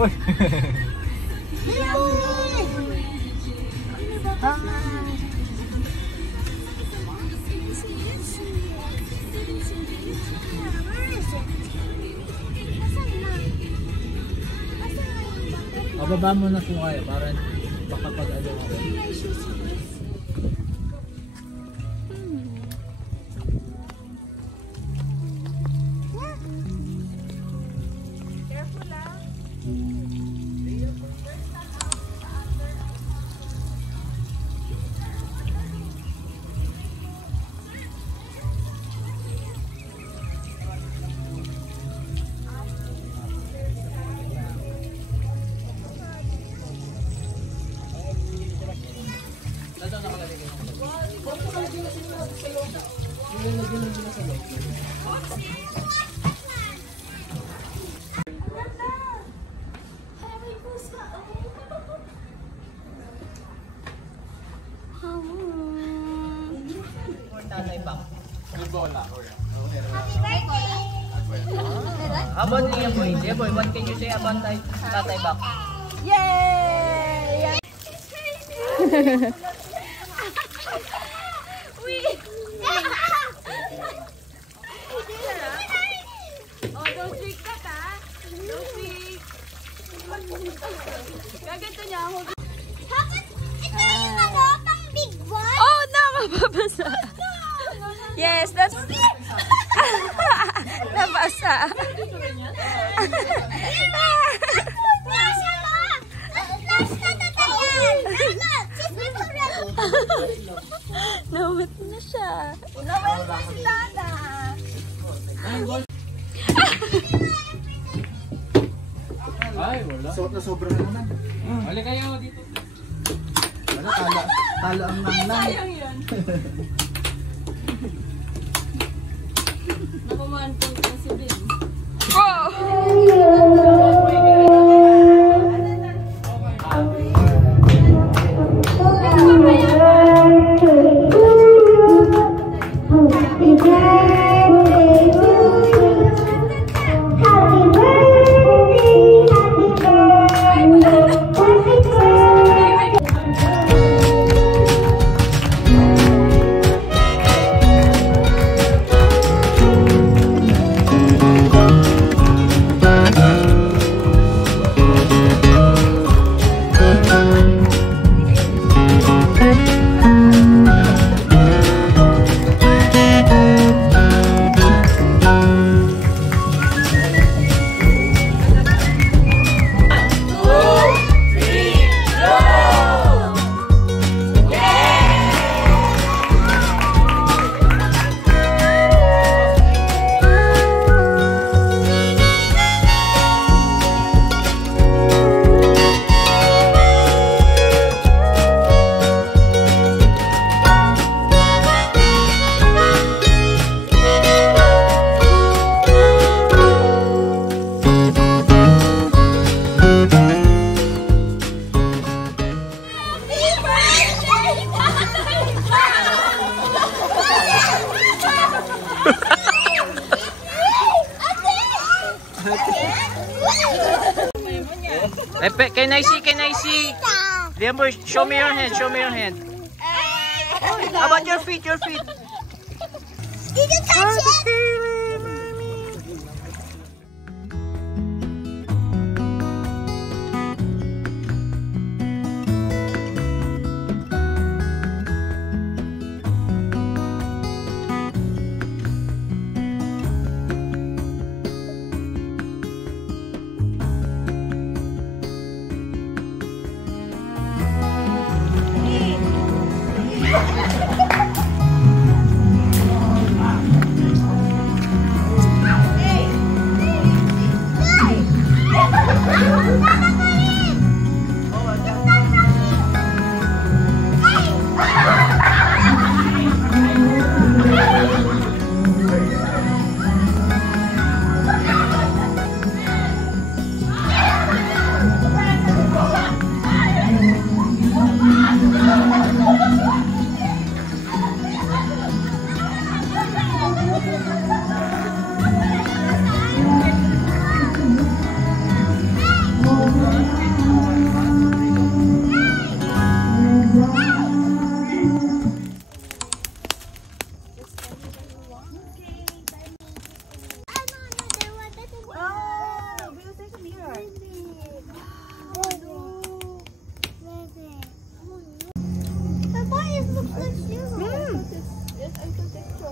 Uy! Bababa mo na po kayo para makapag-ano ako. Careful lang. Happy birthday! How about Tia Boy? Tia Boy, what can you say about Tatay Bak? Yay! Oh, don't trick that, ha? Don't trick. Gaganto niya ako. Tapos, ito yung ano, pang big one? Oh, no! Mababasa. Yes, that's... Nabasa. Last na to! Last na to tayo! Dapat! She's already! Nawit na siya. Nawal na si Tata! Ay, wala. Sobrang naman. Balik kayo dito. Ano, talo ang nanglang. Sayang yan. Nakumaan po si Bill. Can I see? Can I see? Tia Boy, show me your hand. Show me your hand. How about your feet? Your feet. Did you touch it?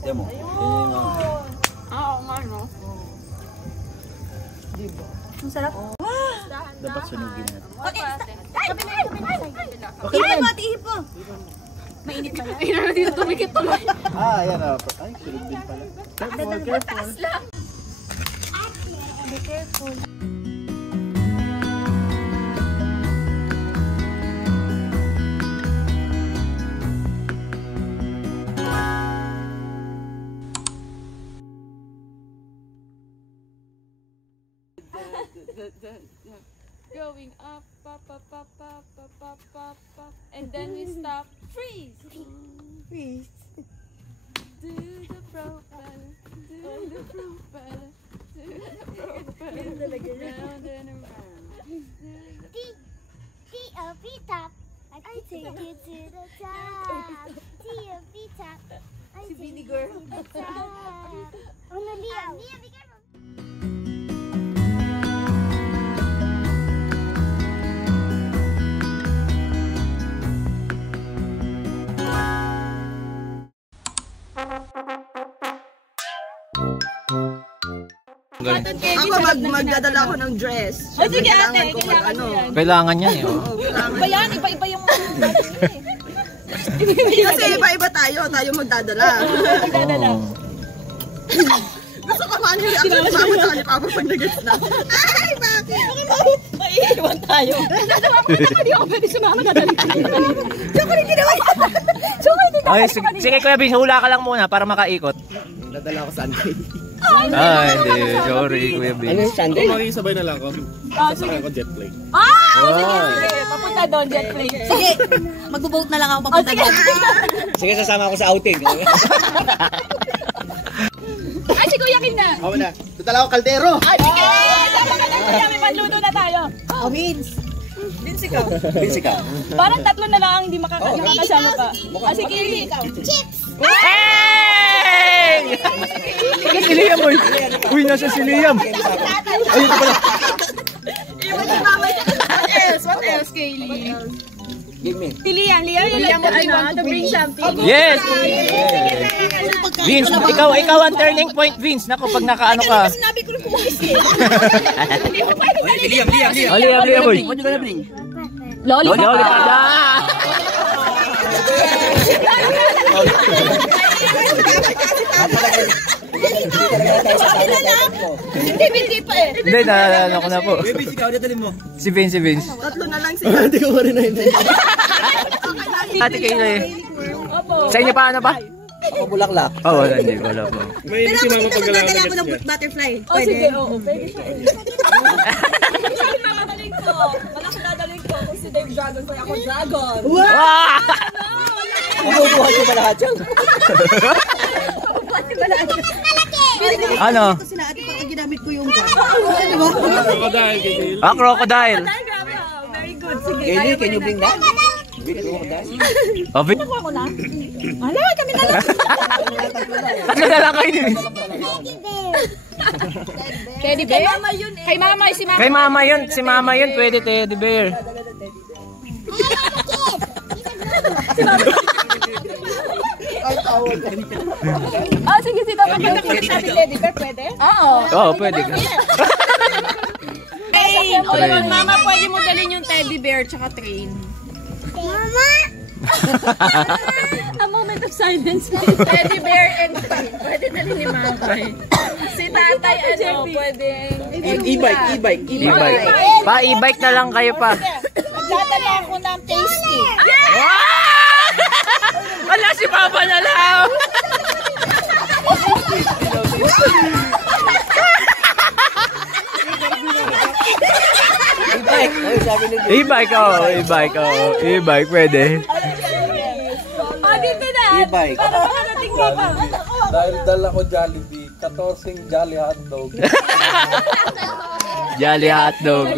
Tiyan mo. Oo nga, no? Dapat sunugin natin. Okay, sabi na yun. Okay lang. Mainit pala. Ay, na dito tumikit tuloy. Ayan na. Ay, sunug din pala. Careful. Be careful. Going up, up, up, up, up, up, up, up, up, and then we stop. Freeze! Please. Do the propeller, do the propeller, do the propeller, round and around. T.O.P. top. I take you to the top. T.O.P. top. I take you to the top. Oh no, Liam, be careful. Ako magdadala ako ng dress. O sige Kailangan ate, ko kailangan mo yan. Kailangan yan eh. Oh. Iba yan, iba-iba yung Kasi iba-iba tayo magdadala. magdadala. Gusto ko man yung reaction ni Mama sa ni Papa pag nag-gets na. Ay, bakit? Maiiwan tayo. Hindi ako pwede sumama, dadali tayo. Joke rin ginawa yan. Ay, sige Kuya Vince, hula ka lang muna para makaikot. Dadala ko Sunday. Ay, hindi. Sorry, Kuya Vince. Sunday? Makikisabay na lang ako. Sasakay ako jet plane. Sige, papunta doon, jet plane. Sige, magbo-vote na lang ako papunta doon. Sige, sasama ako sa outing. Ay, si Kuya Kim na. Ako na. Dadala ko kaldero. Ay, sige! Tama ka na, Kuya, may panluto na tayo. Oh, Vince. Vince ikaw. Vince ka. Parang tatlo na lang ang hindi nakakasama ka. Ah, si Kaylee. Chips. Hey! Sige, si Liam, boy. Uy, nasa si Liam. Ayun ka pala. What else, Kaylee? Give me. Si Liam, to bring something. Yes! Vince, ikaw ang turning point, Vince. Naku, pag nakaano ka. Sinabi ko rin kumakis eh. Liam. Liam, boy. What you gonna bring? Lollipop. Hindi pa eh. Hindi, naalala ko na po. Baby, ikaw, dadalhin mo. Si Vince. Tatlo na lang sila. Hindi ko pa rin na-invent. Ate Kayla eh. Sa inyo pa ano ba? Ako bulaklak. Oo, wala po. May Pero si ako mama dito pag magdadala ako ng butterfly. Oh, sige, oo. Pwede siya. Sabi mamadaling ko. Malaki dadaling ko kung si Dave Dragon ko. Ako Dragon. Ah! Mabubuhat ko pa lahat yan. Ano? Ito sila ate pag ginamit ko yung ano ba? Ah, crocodile. Ay, grabe ha. Very good. Sige. Kenny, can you bring that? Bring it over there. Oh, Vince. Ako na. Ala, kami na lang. Tatlo na lang kayo ni Vince. Teddy bear? Kay mama yun eh. Kay mama, si mama. Kay mama yun. Si mama yun, pwede teddy bear. Oh, sige, sito. Kapag nakikita natin teddy bear, pwede? Oo. Oo, pwede ka. Train. O yun, mama, pwede mo dalhin yung teddy bear tsaka train. Mama. A moment of silence. Teddy bear and train. Pwede dalhin ni mama. Si tatay, ano, pwede. E-bike. E-bike. Pa, e-bike na lang kayo pa. Magdadala ako ng tasty. Wala si Papa na lang. E-bike, e-bike, pwede. O, dito na. E-bike. Para makarating dito. Dahil dala ko Jollibee, 14 Jolly Hotdog. Jolly hotdog.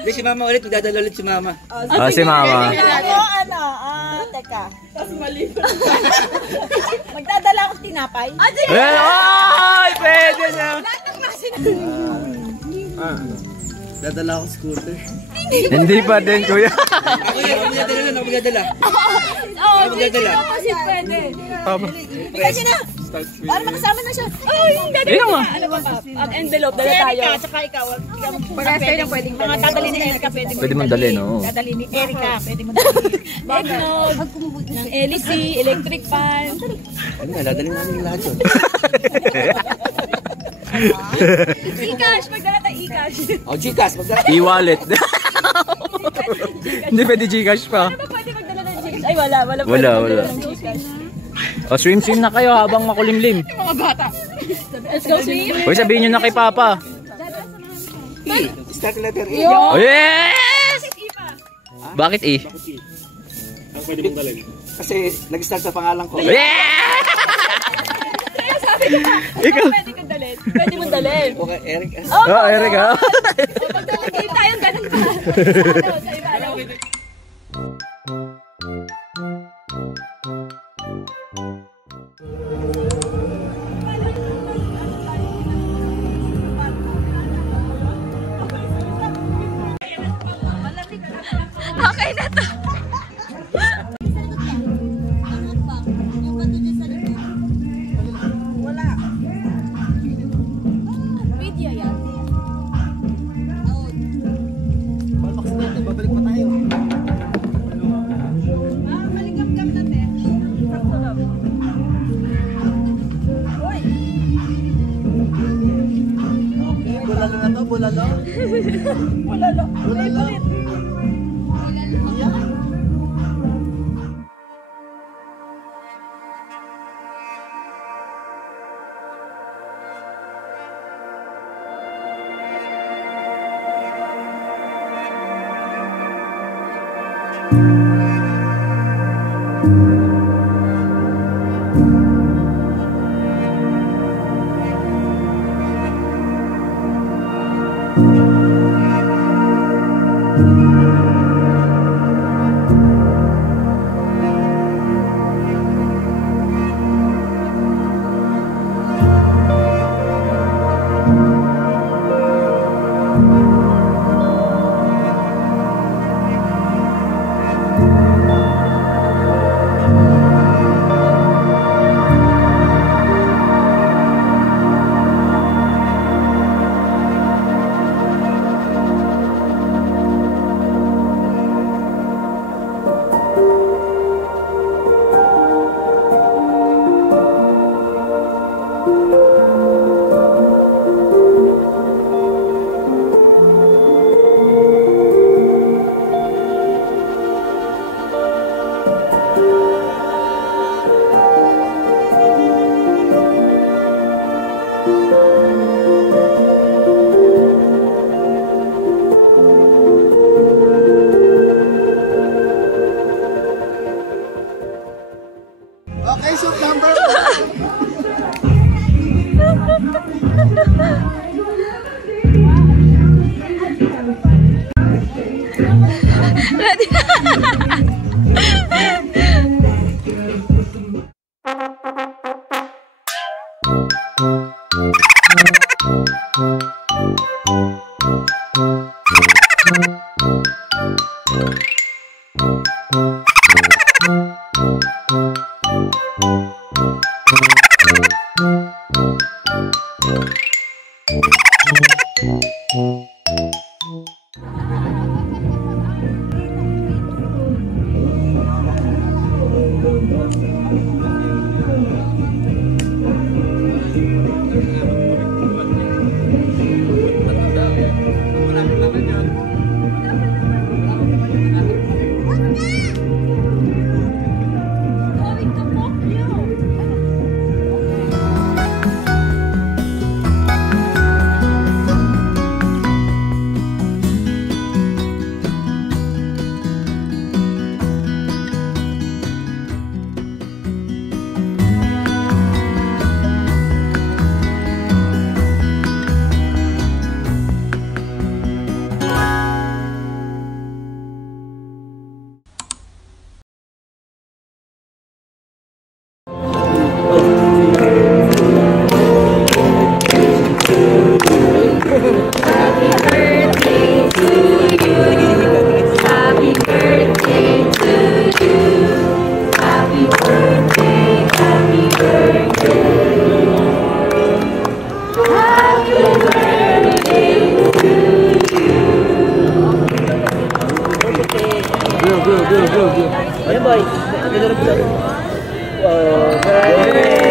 Hindi, si mama ulit. Magdadala ulit si mama. Oh, si Mama. Teka. Tapos mali. Magdadala ako tinapay. Ay, pwede na. Dadala ako scooter. Hindi pa din, kuya. Oo, opposite pwede. Bigay siya na. Para makasama na siya. Oh, yung dada. Ayun nga. Ano ba pa? Envelope, dala tayo. Tsaka ikaw. Parehas kayo lang pwedeng mga dadali ni Erica, Pwede mong dalhin, oo. Dadali ni Erica, pwede mo dalhin. Eggnog, ng LEC, electric fan. Ano nga, dadalhin namin yung lahat yun. E-cash, magdala tayo e-cash. O, Gcash, magdala. E-wallet. Hindi pwede Gcash pa. Ano ba pwede magdala ng Gcash? Ay, wala. Wala. Magdala ng Gcash. O, swim na kayo habang makulimlim. Let's go swim. Uy, sabihin nyo na kay Papa. E. Start letter E. Oh, yes! Bakit E? Ang pwede mong dalhin. Kasi nag-start sa pangalan ko. Yeah! Ikaw. Pwede kong dalhin. Pwede mong dalhin. Okay, Eric. Oh, Eric, ha? Pag game tayo, ganun pa. Sa iba, ano? Okay na to. Video yan. Babalik pa tayo. Maligam-gam na, te. Sakto lang. Uy! Okay, bulalo na to, bulalo. Bulalo. Bulalo. Yeah. Okay, so number Ayan boy. Okay.